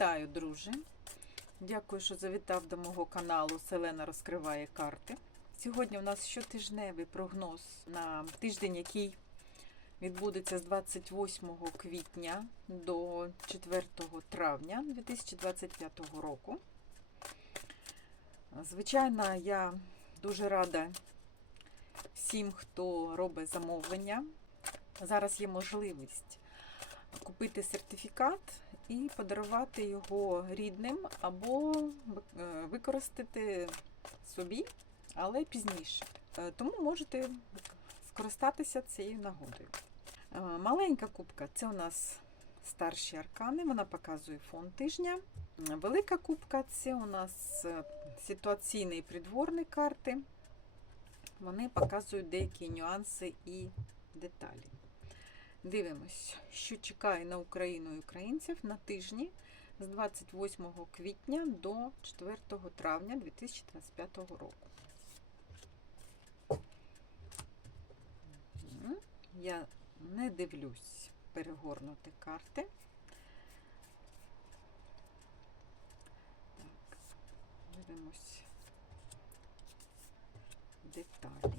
Вітаю, друже! Дякую, що завітав до мого каналу Селена розкриває карти. Сьогодні у нас щотижневий прогноз на тиждень, який відбудеться з 28 квітня до 4 травня 2025 року. Звичайно, я дуже рада всім, хто робить замовлення. Зараз є можливість купити сертифікат і подарувати його рідним або е, використати собі, але пізніше. Е, Тому можете скористатися цією нагодою. Е, Маленька кубка це у нас старші аркани, вона показує фон тижня. Велика кубка це у нас ситуаційні і придворні карти. Вони показують деякі нюанси і деталі. Дивимось, що чекає на Україну і українців на тижні з 28 квітня до 4 травня 2025 року. Я не дивлюсь перегорнути карти. Так, дивимось деталі.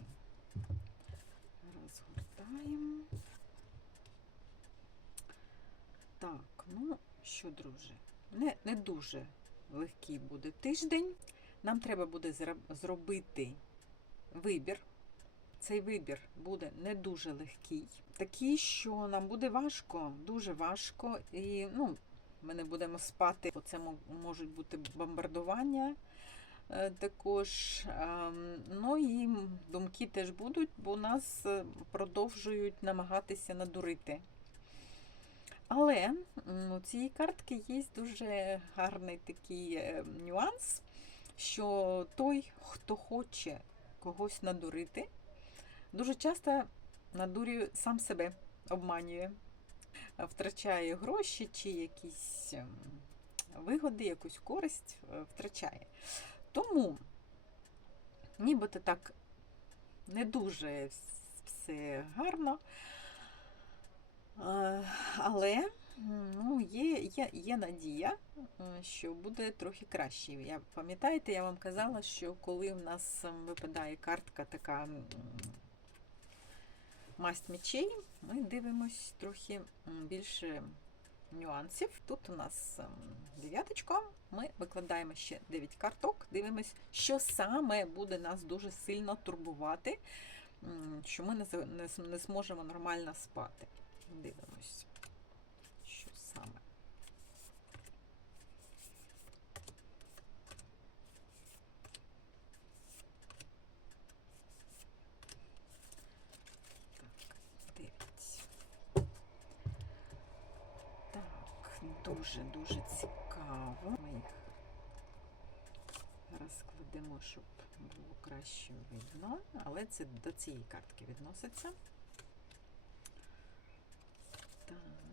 Розгортаємо. Так, ну що, друже, не, не дуже легкий буде тиждень. Нам треба буде зробити вибір. Цей вибір буде не дуже легкий. Такий, що нам буде важко, дуже важко. І ну, ми не будемо спати, бо це можуть бути бомбардування е, також. Ем, Ну і думки теж будуть, бо нас е, продовжують намагатися надурити. Але у цієї картки є дуже гарний такий е, нюанс, що той, хто хоче когось надурити, дуже часто надурює сам себе, обманює, е, втрачає гроші чи якісь ем, вигоди, якусь користь е, втрачає. Тому, нібито так не дуже все гарно. Е, Але ну, є, є, є надія, е, що буде трохи краще. Я, пам'ятаєте, я вам казала, що коли в нас випадає картка така масть мечей, ми дивимось трохи більше нюансів. Тут у нас дев'яточка, ми викладаємо ще 9 карток, дивимось, що саме буде нас дуже сильно турбувати, що ми не зможемо нормально спати. Дивимось, що саме. Так, дев'ять. Так, дуже-дуже цікаво. Ми їх розкладемо, щоб було краще видно. Але це до цієї картки відноситься.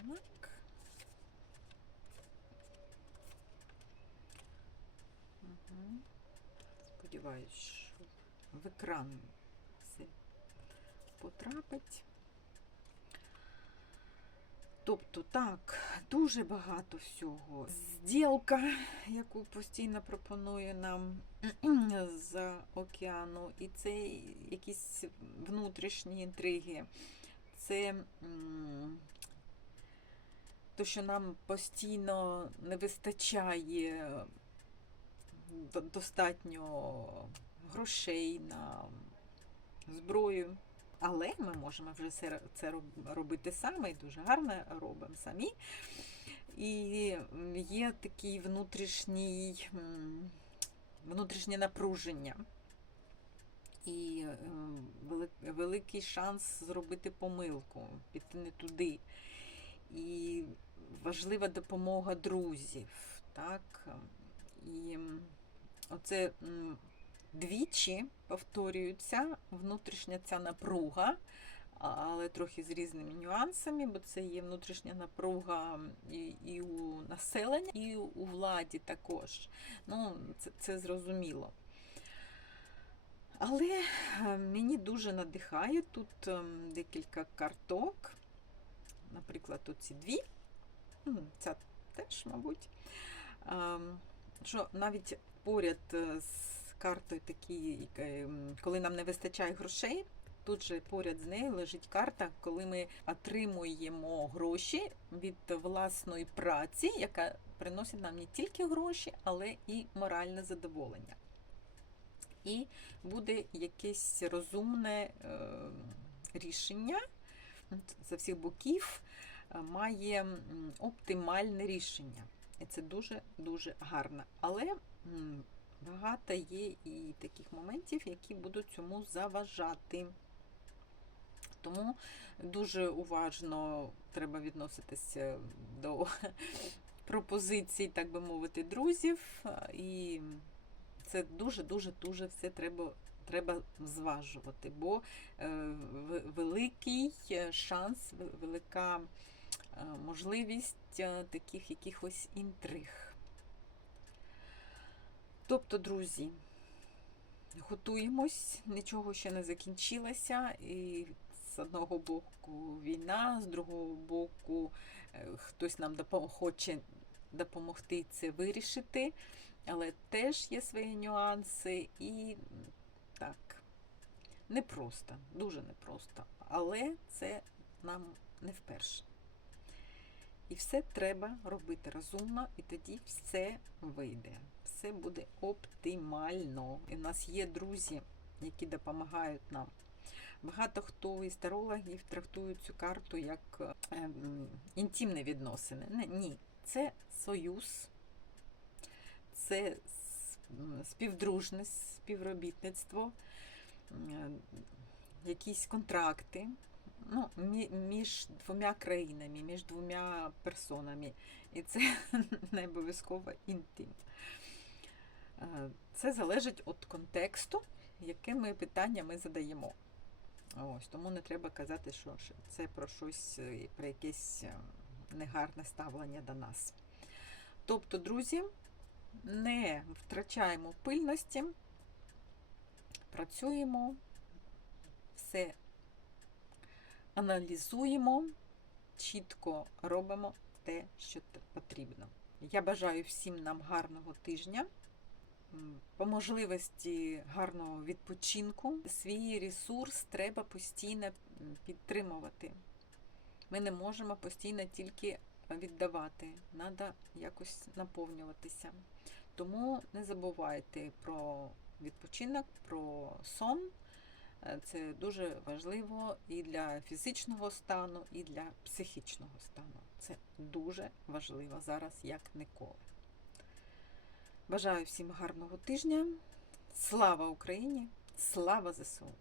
Так. Угу. Сподіваюсь, що в екран все потрапить. Тобто, так, дуже багато всього. Зділка, яку постійно пропонує нам з океану, і це якісь внутрішні інтриги. Це то, що нам постійно не вистачає достатньо грошей на зброю. Але ми можемо вже це, робити самі, і дуже гарно робимо самі. І є внутрішній, внутрішнє напруження. І великий шанс зробити помилку, піти не туди. І важлива допомога друзів. Так? І оце двічі повторюється внутрішня ця напруга, але трохи з різними нюансами, бо це є внутрішня напруга і, і у населення, і у владі також. Ну, це, це зрозуміло. Але е, мені дуже надихає тут декілька карток. Наприклад, оці дві. Ця теж, мабуть. ем, що навіть поряд е, з картою такі, ем, коли нам не вистачає грошей, тут же поряд з нею лежить карта, коли ми отримуємо гроші від власної праці, яка приносить нам не тільки гроші, але і моральне задоволення. І буде якесь розумне е, рішення з всіх боків е, має оптимальне рішення. І це дуже-дуже гарно. Але багато є і таких моментів, які будуть цьому заважати. Тому дуже уважно треба відноситися до пропозицій, так би мовити, друзів. е, І це дуже-дуже дуже все треба, треба зважувати, бо е, великий е, шанс, велика е, можливість таких якихось інтриг. Тобто, друзі, готуємось, нічого ще не закінчилося, і з одного боку війна, з другого боку хтось нам хоче допомогти це вирішити, але теж є свої нюанси і непросто, дуже непросто, але це нам не вперше. І все треба робити розумно, і тоді все вийде. Все буде оптимально. І в нас є друзі, які допомагають нам. Багато хто із тарологів трактують цю карту як е, інтимні відносини. Ні, це союз, це співдружність, співробітництво, якісь контракти ну, між двома країнами, між двома персонами. І це не обов'язково інтим. Е, Це залежить від контексту, яке ми питання ми задаємо. Ось, тому не треба казати, що це про щось, е, про якесь е, негарне ставлення до нас. Тобто, друзі, не втрачаємо пильності, працюємо, все аналізуємо, чітко робимо те, що потрібно. Я бажаю всім нам гарного тижня, по можливості гарного відпочинку. Свій ресурс треба постійно підтримувати. Ми не можемо постійно тільки віддавати, треба якось наповнюватися. Тому не забувайте про відпочинок, про сон. Е, Це дуже важливо і для фізичного стану, і для психічного стану. Це дуже важливо зараз, як ніколи. Бажаю всім гарного тижня. Слава Україні! Слава ЗСУ!